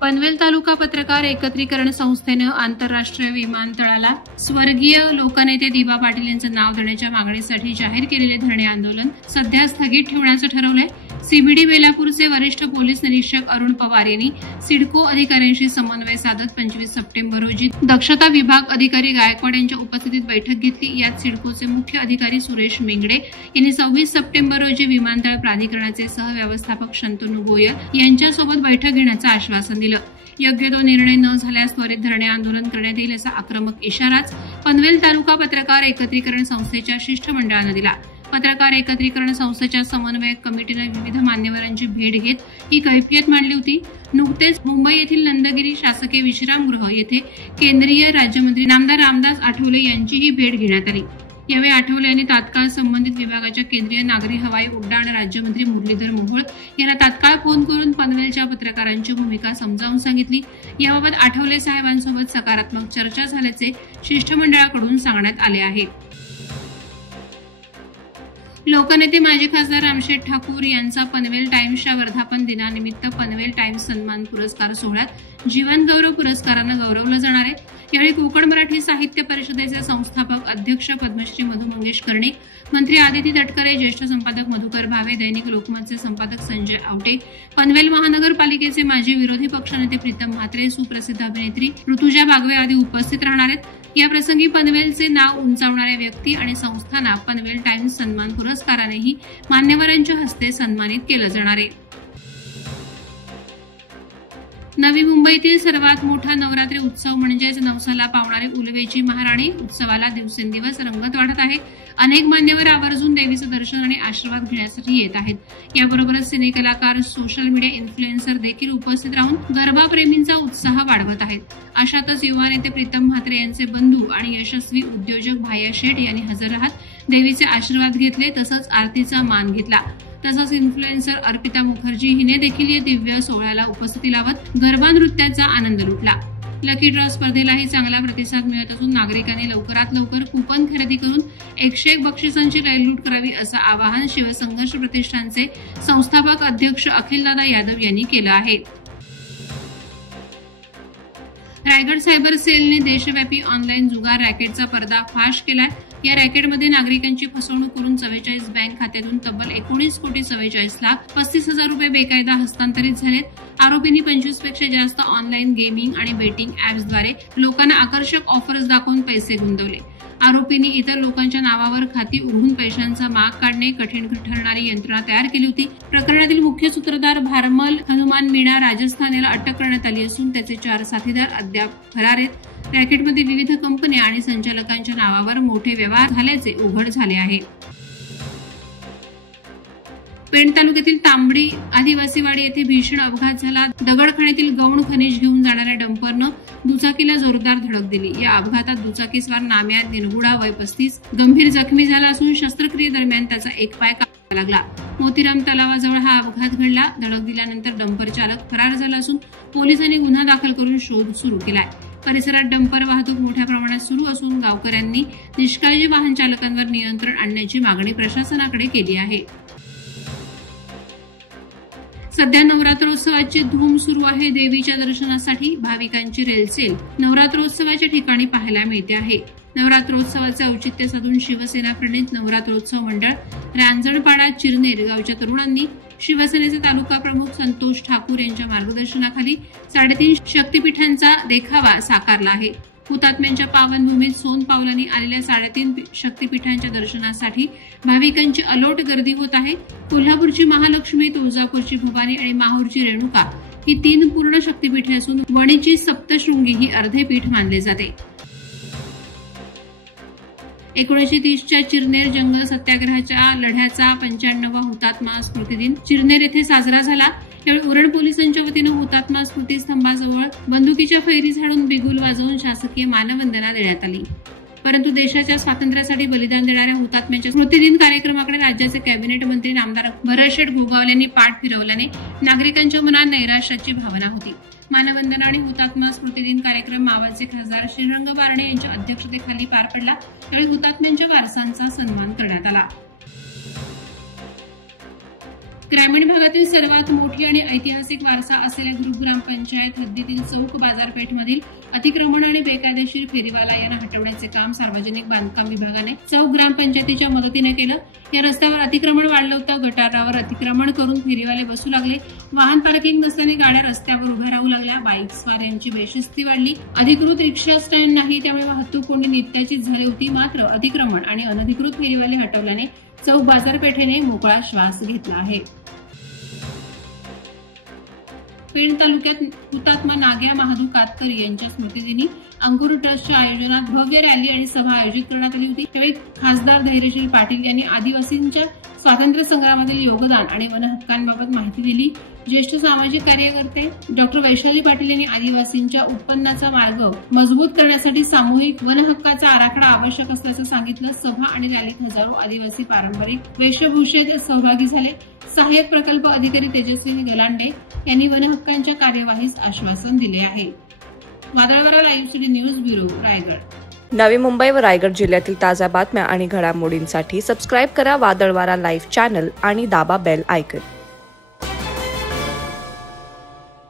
पनवेल तालुका पत्रकार एकत्रीकरण संस्थेनं आंतरराष्ट्रीय विमानतळाला स्वर्गीय लोकनेते दिबा पाटील यांचं नाव देण्याच्या मागणीसाठी जाहीर केलेले धरणे आंदोलन सध्या स्थगित ठेवण्याचं ठरवलंय। सीबीडी बेलापूरचे वरिष्ठ पोलीस निरीक्षक अरुण पवार यांनी सिडको अधिकाऱ्यांशी समन्वय साधत 25 सप्टेंबर रोजी दक्षता विभाग अधिकारी गायकवाड यांच्या उपस्थितीत बैठक घेतली। यात सिडकोचे मुख्य अधिकारी सुरेश मेंगडे यांनी 26 सप्टेंबर रोजी विमानतळ प्राधिकरणाचे सहव्यवस्थापक शंतनू गोयल यांच्यासोबत बैठक घेण्याचं आश्वासन दिलं। योग्य तो निर्णय न झाल्यास त्वरित धरणे आंदोलन करण्यात येईल असा आक्रमक इशाराच पनवेल तालुका पत्रकार एकत्रीकरण संस्थेच्या शिष्टमंडळानं दिला। पत्रकार एकत्रीकरण संस्थेच्या समन्वयक कमिटीने विविध मान्यवरांची भेट घेत ही कैफियत मांडली होती। नुकतेच मुंबई येथील नंदगिरी शासकीय विश्रामगृह येथे केंद्रीय राज्यमंत्री नामदार रामदास आठवले यांचीही भेट घेण्यात आली। यावेळी आठवले यांनी तात्काळ संबंधित विभागाच्या केंद्रीय नागरी हवाई उड्डाण राज्यमंत्री मुरलीधर मोहोळ यांना तात्काळ फोन करून पनवेलच्या पत्रकारांची भूमिका समजावून सांगितली। याबाबत आठवले साहेबांसोबत सकारात्मक चर्चा झाल्याचे शिष्टमंडळाकडून सांगण्यात आले आहे। लोकनेते माजी खासदार रामशेठ ठाकूर यांचा पनवेल टाइम्सच्या वर्धापन दिनानिमित्त पनवेल टाइम्स सन्मान पुरस्कार सोहळ्यात जीवन गौरव पुरस्कारानं गौरवलं जाणार आहे। यावेळी कोकण मराठी साहित्य परिषदेचे संस्थापक अध्यक्ष पद्मश्री मधु मंगेश कर्णिक, मंत्री आदिती तटकरे, ज्येष्ठ संपादक मधुकर भावे, दैनिक लोकमतचे संपादक संजय आवटे, पनवेल महानगरपालिकेचे माजी विरोधी पक्षनेते प्रीतम म्हात्रे, सुप्रसिद्ध अभिनेत्री ऋतुजा बागवे आदी उपस्थित राहणार आहेत। या प्रसंगी पनवेलचे नाव उंचावणाऱ्या व्यक्ती आणि संस्थांना पनवेल टाइम्स सन्मान पुरस्कारानेही मान्यवरांच्या हस्ते सन्मानित केलं जाणार आहे। नवी मुंबईतील सर्वात मोठा नवरात्री उत्सव म्हणजेच नवसाला पावणारी उलवेची महाराणी उत्सवाला दिवसेंदिवस रंगत वाढत आहे। अनेक मान्यवर आवर्जून देवीचं दर्शन आणि आशीर्वाद घेण्यासाठी येत आहेत। याबरोबरच सिनेकलाकार, सोशल मीडिया इन्फ्लुएन्सर देखील उपस्थित राहून गरबा प्रेमींचा उत्साह वाढवत आहेत। अशातच युवा नेते प्रीतम म्हात्रे यांचे बंधू आणि यशस्वी उद्योजक भाया शेठ यांनी हजर राहत देवीचे आशीर्वाद घेतले, तसंच आरतीचा मान घेतला। तसंच इन्फ्लुएन्सर अर्पिता मुखर्जी हिने देखील या दिव्य सोहळ्याला उपस्थिती लावत गरबा नृत्याचा आनंद लुटला। लकी ड्रॉ स्पर्धेलाही चांगला प्रतिसाद मिळत असून नागरिकांनी लवकरात लवकर कुपन खरेदी करून 101 बक्षिसांची लयलूट करावी असं आवाहन शिवसंघर्ष प्रतिष्ठानचे संस्थापक अध्यक्ष अखिलदादा यादव यांनी केलं आहे। रायगड सायबर सेलने देशव्यापी ऑनलाईन जुगार रॅकेटचा पर्दाफाश केलाय। या रॅकेटमध्ये नागरिकांची फसवणूक करून 44 बँक खात्यातून तब्बल 19,47,35,00,000 रुपये बेकायदा हस्तांतरित झालेत। आरोपींनी 25 पेक्षा जास्त ऑनलाईन गेमिंग आणि बेटिंग ऍप्सद्वारे लोकांना आकर्षक ऑफर्स दाखवून पैसे गुंतवले। आरोपींनी इतर लोकांच्या नावावर खाती उघडून पैशांचा माग काढणे कठीण ठरणारी यंत्रणा तयार केली होती। प्रकरणातील मुख्य सूत्रधार भारमल हनुमान मीणा राजस्थान याला अटक करण्यात आली असून त्याचे 4 साथीदार अद्याप फरार आहेत। रॅकेटमध्ये विविध कंपन्या आणि संचालकांच्या नावावर मोठे व्यवहार झाल्याचे उघड झाले आहे। पेण तालुक्यातील तांबडी आदिवासीवाडी येथे भीषण अपघात झाला। दगडखाणीतील गौण खनिज घेऊन जाणाऱ्या डंपरनं दुचाकीला जोरदार धडक दिली। या अपघातात दुचाकीस्वार नाम्या निरगुडा वय 35 गंभीर जखमी झाला असून शस्त्रक्रियेदरम्यान त्याचा एक पाय कापावा लागला। मोतीराम तलावाजवळ हा अपघात घडला। धडक दिल्यानंतर डंपर चालक फरार झाला असून पोलिसांनी गुन्हा दाखल करून शोध सुरू केलाय। परिसरात डंपर वाहतूक मोठ्या प्रमाणात सुरू असून गावकऱ्यांनी निष्काळजी वाहन चालकांवर नियंत्रण आणण्याची मागणी प्रशासनाकडे केली आहे। सध्या नवरात्रोत्सवाची धूम सुरू आहे। देवीच्या दर्शनासाठी भाविकांची रेलचेल नवरात्रोत्सवाच्या ठिकाणी पाहायला मिळते आहे। नवरात्रोत्सवाचे औचित्य साधून शिवसेना प्रणित नवरात्रोत्सव मंडळ रांजणपाडा चिरनेर गावच्या तरुणांनी शिवसेनेचे तालुका प्रमुख संतोष ठाकूर यांच्या मार्गदर्शनाखाली 3.5 शक्तीपीठांचा देखावा साकारला आहे। हुतात्म्यांच्या पावनभूमीत सोन पावलांनी आलेल्या 3.5 शक्तीपीठांच्या दर्शनासाठी भाविकांची अलोट गर्दी होत आहे। कोल्हापूरची महालक्ष्मी, तुळजापूरची भवानी आणि माहूरची रेणुका ही 3 पूर्ण शक्तीपीठे असून वणीची सप्तशृंगी ही अर्धे पीठ मानले जाते। 1930च्या चिरनेर जंगल सत्याग्रहाच्या लढ्याचा 95वा हुतात्मा स्मृती दिन चिरनेर येथे साजरा झाला। यावेळी उरण पोलिसांच्या वतीनं हुतात्मा स्मृती स्तंभाजवळ बंदुकीच्या फैरी झाडून बिगुल वाजवून शासकीय मानवंदना देण्यात आली। परंतु देशाच्या स्वातंत्र्यासाठी बलिदान देणाऱ्या हुतात्म्यांच्या स्मृतिदिन कार्यक्रमाकडे राज्याचे कॅबिनेट मंत्री नामदार भरतशेठ गोगावले यांनी पाठ फिरवल्याने नागरिकांच्या मनात नैराश्याची भावना होती। मानवंदना आणि हुतात्मा स्मृतिदिन कार्यक्रम मावळचे खासदार श्रीरंग बारणे यांच्या अध्यक्षतेखाली पार पडला। त्यावेळी हुतात्म्यांच्या वारसांचा सन्मान करण्यात आला। ग्रामीण भागातील सर्वात मोठी आणि ऐतिहासिक वारसा असलेल्या ग्रुप ग्रामपंचायत हद्दीतील चौक बाजारपेठमधील अतिक्रमण आणि बेकायदेशीर फेरीवाला यांना हटवण्याचे काम सार्वजनिक बांधकाम विभागाने चौक ग्रामपंचायतीच्या मदतीने केलं। या रस्त्यावर अतिक्रमण वाढलं होतं। गटारावर अतिक्रमण करून फेरीवाले बसू लागले। वाहन पार्किंग नसल्याने गाड्या रस्त्यावर उभ्या राहू लागल्या। बाईक स्वारांची बेशिस्ती वाढली। अधिकृत रिक्षा स्टँड नाही, त्यामुळे वाहतूक कोंडी नित्याचीच झाली होती। मात्र अतिक्रमण आणि अनधिकृत फेरीवाले हटवल्याने चौक बाजारपेठेने मोकळा श्वास घेतला आहे। पेण तालुक्यात हुतात्मा नाग्या महादू कातकर यांच्या स्मृतिदिनी अंकुर ट्रस्टच्या आयोजनात भव्य रॅली आणि सभा आयोजित करण्यात आली होती। त्यावेळी खासदार धैर्यशील पाटील यांनी आदिवासींच्या स्वातंत्र्य संग्रामातील योगदान आणि वन हक्कांबाबत माहिती दिली। ज्येष्ठ सामाजिक कार्यकर्ते डॉक्टर वैशाली पाटील यांनी आदिवासींच्या उत्पन्नाचा मार्ग मजबूत करण्यासाठी सामूहिक वन हक्काचा आराखडा आवश्यक असल्याचं सांगितलं। सभा आणि रॅलीत हजारो आदिवासी पारंपरिक वेशभूषेत सहभागी झाले। सहाय्यक प्रकल्प अधिकारी तेजस्विनी गलांडे यांनी वन हक्कांच्या कार्यवाहीस आश्वासन दिले आहे। Vadalvara live city news bureau, Raigad. Navi Mumbai व रायगड जिल्ह्यातील ताज्या बातम्या आणि घडामोडींसाठी सबस्क्राईब करा वादळवारा लाईव्ह चॅनल आणि दाबा बेल आयकॉन।